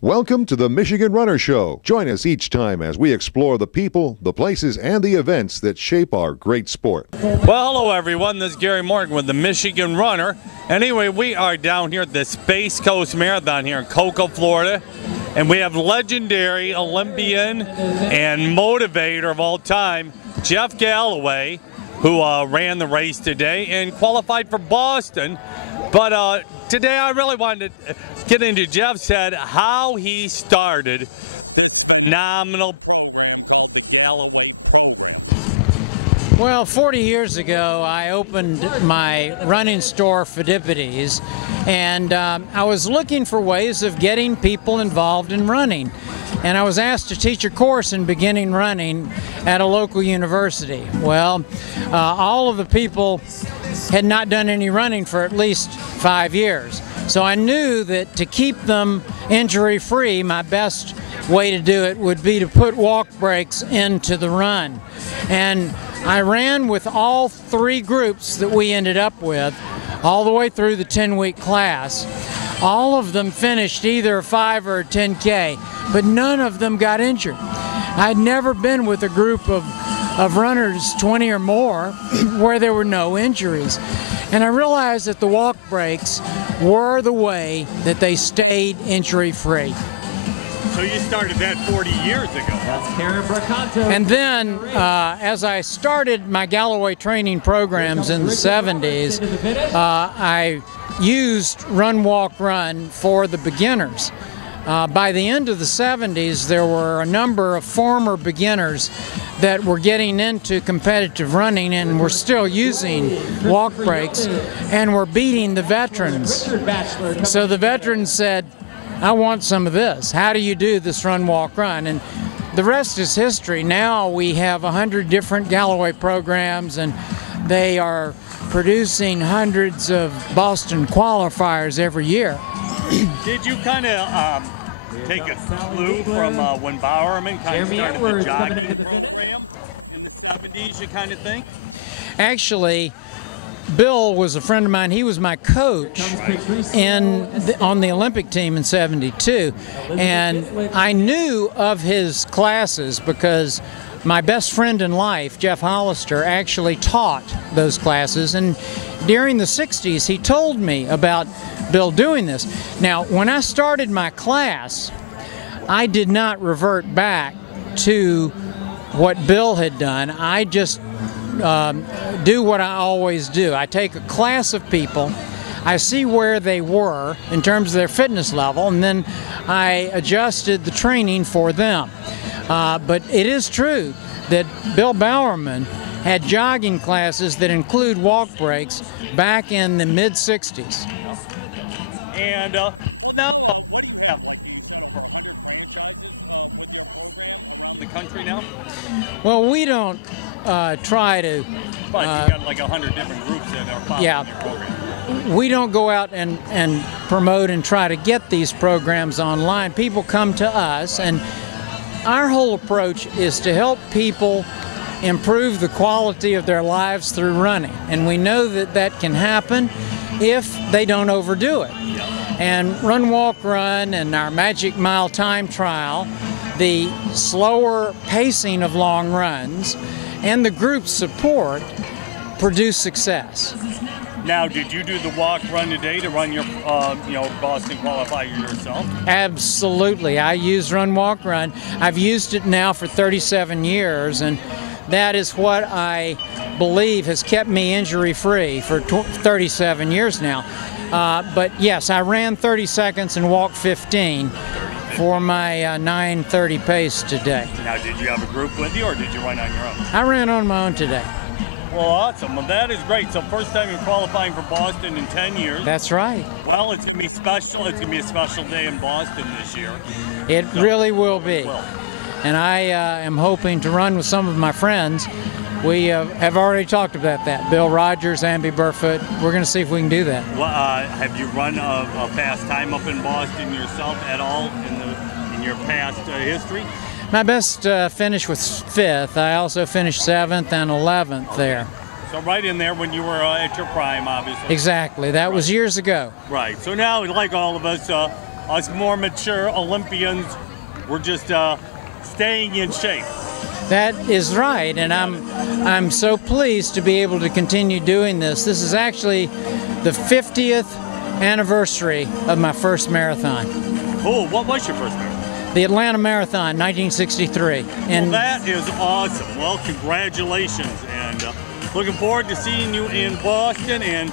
Welcome to the Michigan Runner Show. Join us each time as we explore the people, the places, and the events that shape our great sport. Well, hello everyone. This is Gary Morgan with the Michigan Runner. Anyway, we are down here at the Space Coast Marathon here in Cocoa, Florida. And we have legendary Olympian and motivator of all time, Jeff Galloway, who ran the race today and qualified for Boston. But today I really wanted to get into Jeff's head how he started this phenomenal program called the Galloway program. Well, 40 years ago, I opened my running store, Fidipides, and I was looking for ways of getting people involved in running. And I was asked to teach a course in beginning running at a local university. Well, all of the people had not done any running for at least 5 years. So I knew that to keep them injury-free, my best way to do it would be to put walk breaks into the run. And I ran with all 3 groups that we ended up with all the way through the 10-week class. All of them finished either a 5 or a 10K, but none of them got injured. I'd never been with a group of runners, 20 or more, where there were no injuries. And I realized that the walk breaks were the way that they stayed injury-free. So you started that 40 years ago. And then, as I started my Galloway training programs in the 70s, I used Run, Walk, Run for the beginners. By the end of the 70s, there were a number of former beginners that were getting into competitive running and were still using walk breaks and were beating the veterans. So the veterans said, I want some of this. How do you do this run, walk, run? And the rest is history. Now we have 100 different Galloway programs, and they are producing hundreds of Boston qualifiers every year. Did you kind of take a clue from when Bowerman kind of started the jogging program in the 70s, you kind of think? Actually, Bill was a friend of mine. He was my coach on the Olympic team in '72, and I knew of his classes because my best friend in life, Jeff Hollister, actually taught those classes, and during the 60s he told me about Bill doing this. Now, when I started my class, I did not revert back to what Bill had done. I just do what I always do. I take a class of people, I see where they were in terms of their fitness level, and then I adjusted the training for them. But it is true that Bill Bowerman had jogging classes that include walk breaks back in the mid-60s. And now the country now? Well, we don't try to... But you've got like 100 different groups that are following your program. We don't go out and promote and try to get these programs online. People come to us, and our whole approach is to help people improve the quality of their lives through running. And we know that that can happen if they don't overdo it. And Run, Walk, Run and our Magic Mile time trial, the slower pacing of long runs, and the group support produce success. Now, did you do the walk run today to run your Boston qualifier yourself? Absolutely. I use Run, Walk, Run. I've used it now for 37 years, and that is what I believe has kept me injury-free for 37 years now. But yes, I ran 30 seconds and walked 15 for my 9:30 pace today. Now, did you have a group with you, or did you run on your own? I ran on my own today. Well, awesome. Well, that is great. So first time you're qualifying for Boston in 10 years. That's right. Well, it's going to be special. It's going to be a special day in Boston this year. It really will be. And I am hoping to run with some of my friends. We have already talked about that. Bill Rogers, Amby Burfoot. We're going to see if we can do that. Well, have you run a fast time up in Boston yourself at all in your past history? My best finish was 5th. I also finished 7th and 11th there. So right in there when you were at your prime, obviously. Exactly. That was years ago. Right. So now, like all of us, us more mature Olympians, we're just staying in shape. That is right, and I'm so pleased to be able to continue doing this. This is actually the 50th anniversary of my first marathon. Cool. What was your first marathon? The Atlanta Marathon, 1963. And well, that is awesome. Well, congratulations, and looking forward to seeing you in Boston and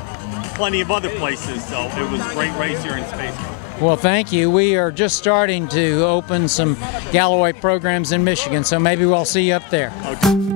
plenty of other places. So it was a great race here in Space Coast. Well, thank you. We are just starting to open some Galloway programs in Michigan, so maybe we'll see you up there. Okay.